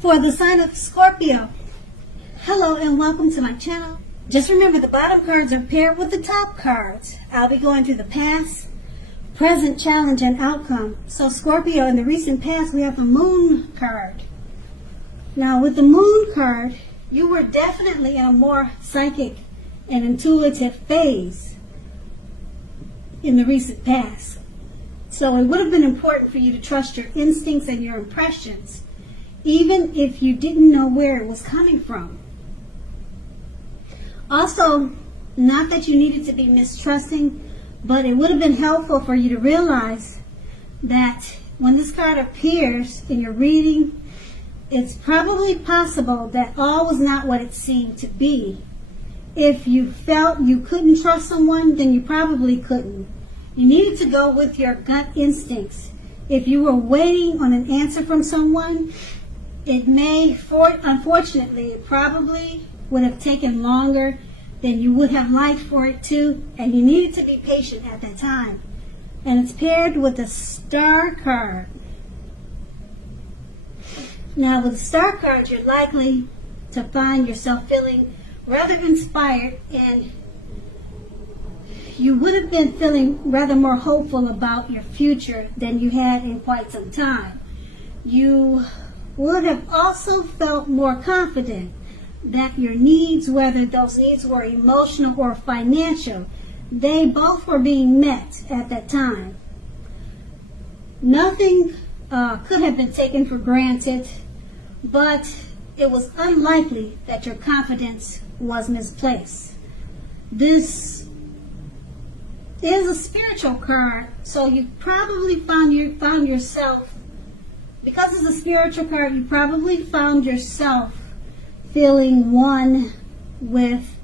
For the sign of Scorpio, hello and welcome to my channel. Just remember the bottom cards are paired with the top cards. I'll be going through the past, present, challenge, and outcome. So Scorpio, in the recent past, we have the moon card. Now with the moon card, you were definitely in a more psychic and intuitive phase in the recent past. So it would have been important for you to trust your instincts and your impressions, even if you didn't know where it was coming from. Also, not that you needed to be mistrusting, but it would have been helpful for you to realize that when this card appears in your reading, it's probably possible that all was not what it seemed to be. If you felt you couldn't trust someone, then you probably couldn't. You needed to go with your gut instincts. If you were waiting on an answer from someone, unfortunately, it probably would have taken longer than you would have liked for it to, and you needed to be patient at that time. And it's paired with the Star card. Now, with the Star card, you're likely to find yourself feeling rather inspired, and you would have been feeling rather more hopeful about your future than you had in quite some time. You would have also felt more confident that your needs, whether those needs were emotional or financial, they both were being met at that time. Nothing could have been taken for granted, but it was unlikely that your confidence was misplaced. This is a spiritual card, so you probably found yourself, because it's a spiritual card, you probably found yourself feeling one with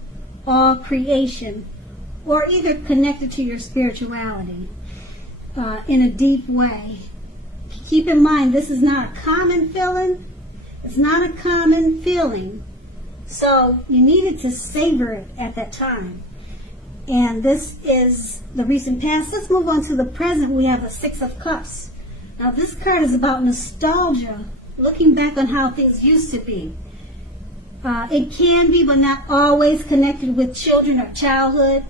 all creation, or either connected to your spirituality in a deep way. Keep in mind, this is not a common feeling. It's not a common feeling, so you needed to savor it at that time. And this is the recent past. Let's move on to the present. We have the Six of Cups. Now this card is about nostalgia, looking back on how things used to be. It can be, but not always, connected with children or childhood.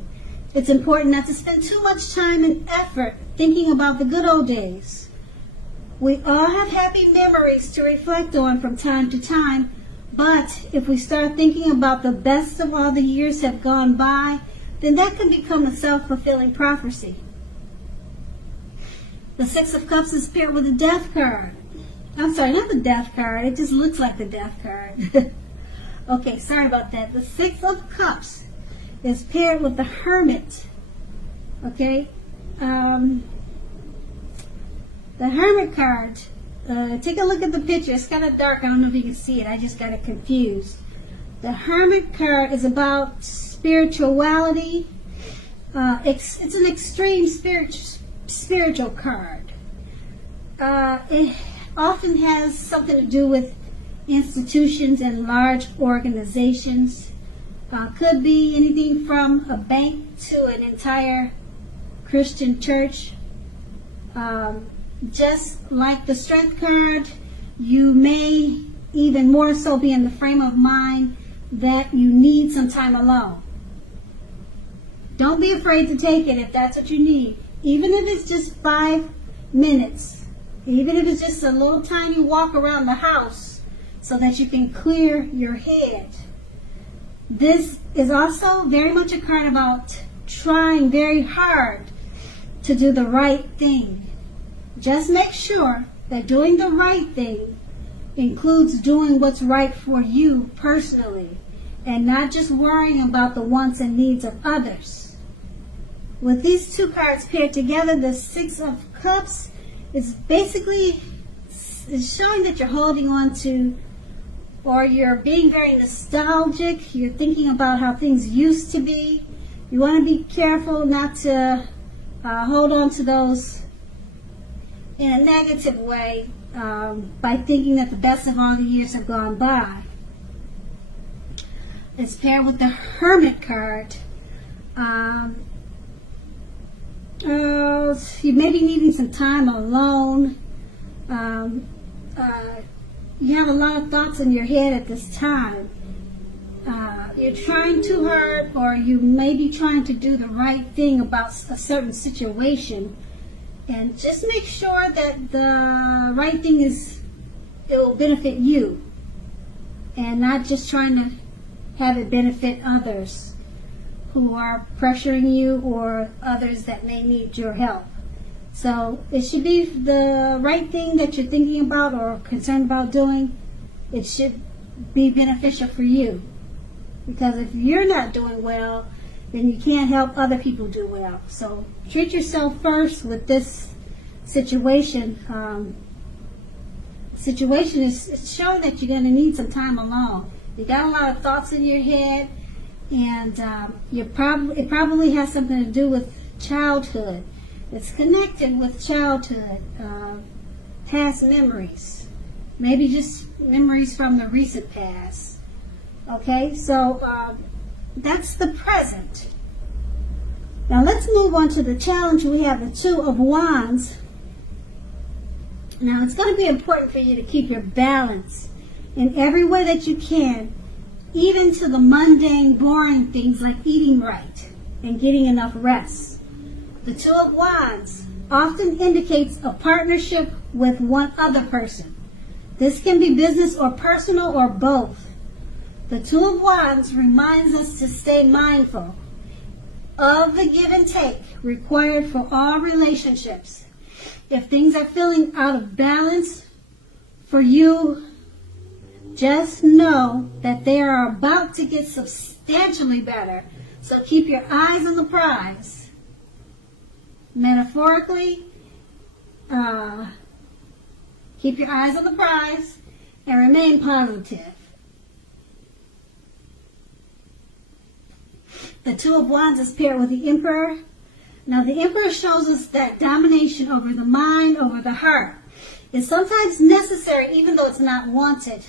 It's important not to spend too much time and effort thinking about the good old days. We all have happy memories to reflect on from time to time, but if we start thinking about the best of all the years have gone by, then that can become a self-fulfilling prophecy. The Six of Cups is paired with the Death card. I'm sorry, not the Death card. It just looks like the Death card. Okay, sorry about that. The Six of Cups is paired with the Hermit. Okay? The Hermit card, take a look at the picture. It's kind of dark. I don't know if you can see it. I just got it confused. The Hermit card is about spirituality. It's an extreme spiritual card. It often has something to do with institutions and large organizations. Could be anything from a bank to an entire Christian church. Just like the Strength card, you may even more so be in the frame of mind that you need some time alone. Don't be afraid to take it if that's what you need. Even if it's just 5 minutes. Even if it's just a little tiny walk around the house so that you can clear your head. This is also very much a card about trying very hard to do the right thing. Just make sure that doing the right thing includes doing what's right for you personally, and not just worrying about the wants and needs of others. With these two cards paired together, the Six of Cups is basically showing that you're holding on to, or you're being very nostalgic. You're thinking about how things used to be. You want to be careful not to hold on to those in a negative way by thinking that the best of all the years have gone by. It's paired with the Hermit card. You may be needing some time alone. you have a lot of thoughts in your head at this time. You're trying too hard, or you may be trying to do the right thing about a certain situation. And just make sure that the right thing it will benefit you, and not just trying to have it benefit others who are pressuring you or others that may need your help. So it should be the right thing that you're thinking about or concerned about doing. It should be beneficial for you. Because if you're not doing well, then you can't help other people do well. So treat yourself first with this situation. Situation is showing that you're going to need some time alone. You got a lot of thoughts in your head, and it probably has something to do with childhood. It's connected with childhood, past memories, maybe just memories from the recent past. Okay, so that's the present. Now let's move on to the challenge. We have the Two of Wands. Now it's going to be important for you to keep your balance in every way that you can, even to the mundane, boring things like eating right and getting enough rest. The Two of Wands often indicates a partnership with one other person. This can be business or personal or both. The Two of Wands reminds us to stay mindful of the give and take required for all relationships. If things are feeling out of balance for you, just know that they are about to get substantially better. So keep your eyes on the prize. Metaphorically, keep your eyes on the prize and remain positive. The Two of Wands is paired with the Emperor. Now the Emperor shows us that domination over the mind, over the heart, is sometimes necessary even though it's not wanted.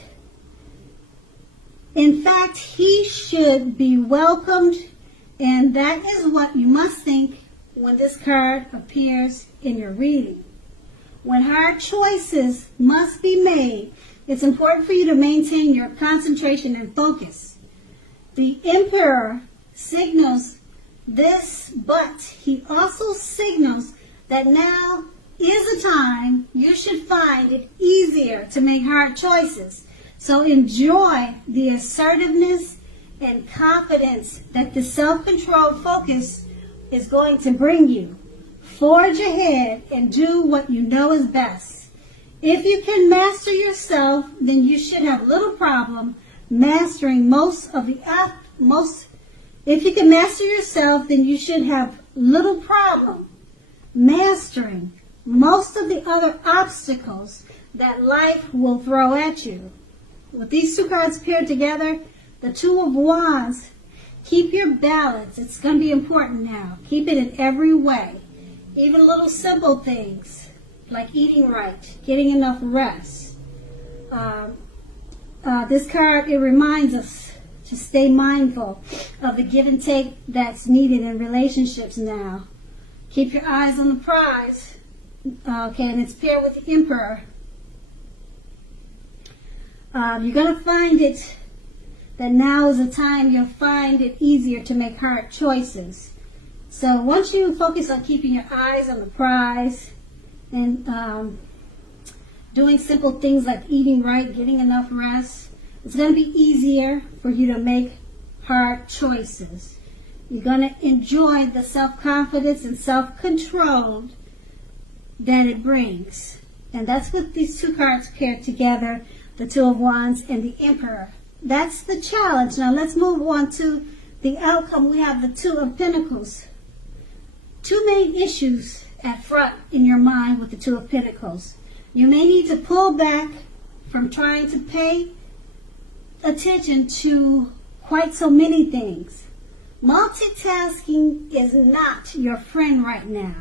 In fact, he should be welcomed, and that is what you must think when this card appears in your reading. When hard choices must be made, it's important for you to maintain your concentration and focus. The Emperor signals this, but he also signals that now is a time you should find it easier to make hard choices. So enjoy the assertiveness and confidence that the self-controlled focus is going to bring you. Forge ahead and do what you know is best. If you can master yourself, then you should have little problem mastering If you can master yourself, then you should have little problem mastering most of the other obstacles that life will throw at you. With these two cards paired together, the Two of Wands, keep your balance. It's going to be important now. Keep it in every way. Even little simple things like eating right, getting enough rest. This card, it reminds us to stay mindful of the give and take that's needed in relationships now. Keep your eyes on the prize. Okay, and it's paired with the Emperor. You're going to find it that now is the time you'll find it easier to make hard choices. So once you focus on keeping your eyes on the prize and doing simple things like eating right, getting enough rest, it's going to be easier for you to make hard choices. You're going to enjoy the self-confidence and self-control that it brings. And that's what these two cards paired together, the Two of Wands and the Emperor. That's the challenge. Now let's move on to the outcome. We have the Two of Pentacles. Two main issues at front in your mind with the Two of Pentacles. You may need to pull back from trying to pay attention to quite so many things. Multitasking is not your friend right now.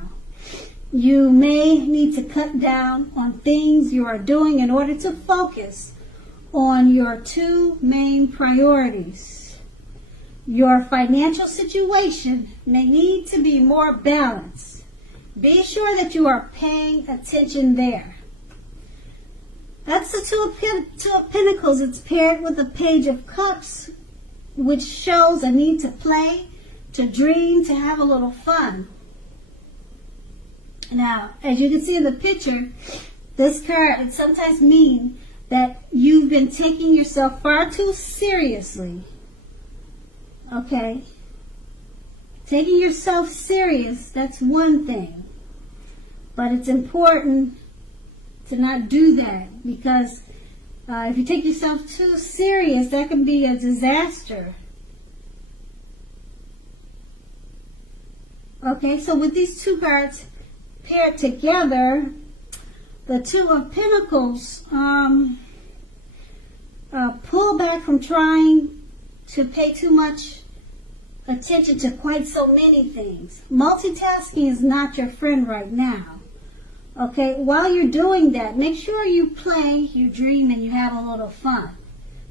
You may need to cut down on things you are doing in order to focus on your two main priorities. Your financial situation may need to be more balanced. Be sure that you are paying attention there. That's the Two of Pentacles. It's paired with the Page of Cups, which shows a need to play, to dream, to have a little fun. Now, as you can see in the picture, this card, it sometimes means that you've been taking yourself far too seriously. Okay? Taking yourself serious, that's one thing. But it's important to not do that, because if you take yourself too serious, that can be a disaster. Okay, so with these two cards paired together, the Two of Pentacles, pull back from trying to pay too much attention to quite so many things. Multitasking is not your friend right now. Okay, while you're doing that, make sure you play, you dream, and you have a little fun.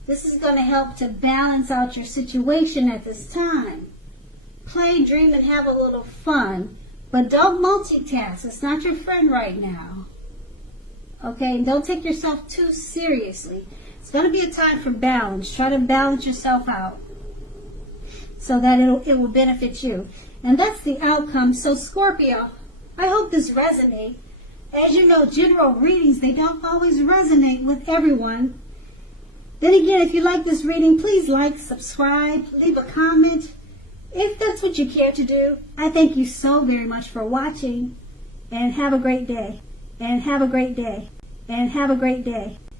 This is going to help to balance out your situation at this time. Play, dream, and have a little fun, but don't multitask. It's not your friend right now. Okay, don't take yourself too seriously. It's going to be a time for balance. Try to balance yourself out so that it will benefit you. And that's the outcome. So Scorpio, I hope this resonates. As you know, general readings, they don't always resonate with everyone. Then again, if you like this reading, please like, subscribe, leave a comment. If that's what you care to do, I thank you so very much for watching. And have a great day. And have a great day. And have a great day.